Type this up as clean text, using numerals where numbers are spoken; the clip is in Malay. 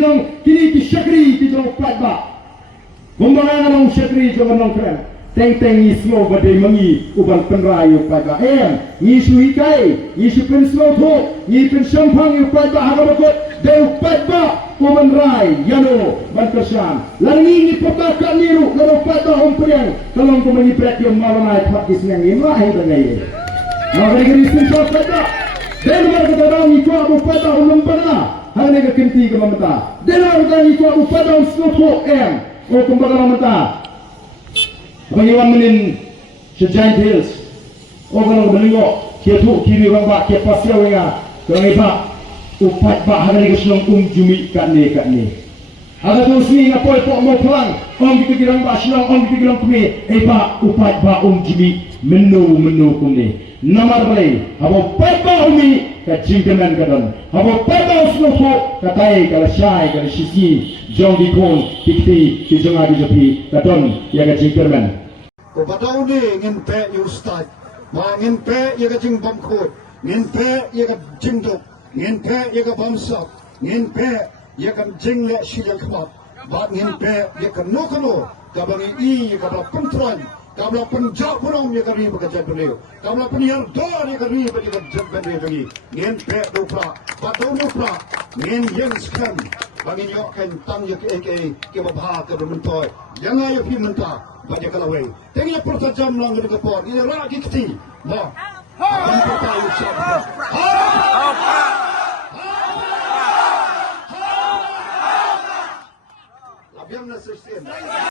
long kini ki syakri ki long patba kumbangan long syakri jong long kren teng ni smo badai mangi uban penrayu patba ni sui kai ni su pen smo tho ni pen sampang yu patba hagabakot deu patba uban rai yano bankasan langi ni pataka niru ngaro patba ompriang kalong ko mangi pret yung malonai pat isnang ni mai dangai Maka negeri Sinta pada, dan mereka orang itu abu pada ulum pada, hal negeri kenti ke mamata. Dan orang itu abu pada unsur oh kembali mamata. Bagaimana menin sejain hills, oh kalau melingok, kia tu kiri orang bak, kia pasir orang, orang iba upat bak hal negeri senang jumi kat ni. Ada tu sini apa pok mau pelang, orang kita kira bak senang, orang kita kira kumi, iba upat bak jumi menu kumi. Namar balai, habo papa umi kacingkenan kadon, habo papa usnuko katai kala syai kala sisi jong dikon tikti kijong adi jopi kadon ya kacingkenan. Ko batau ni ngin pe yu start, ma ngin pe ya kacing bamkot, ngin pe ya kacing dok, ngin pe ya kabamsak, ngin pe ya kacing le silang kemat, bat ngin pe ya kano kabangi I ya kabla pentran. Kamla penjak burung ya kari bekerja beliau. Kamla penyiar doa ya kari bekerja beliau lagi. Ngin pek dupla, batau dupla, ngin yang sekian. Bagi nyok kan tang ya ke babha ke bermentoy. Yang ayo pi mentah banyak kalawai. Tengok pertajam lang ke kepor. Ini lagi keti. Bah. Ini kata ucap. Labiam na sesien.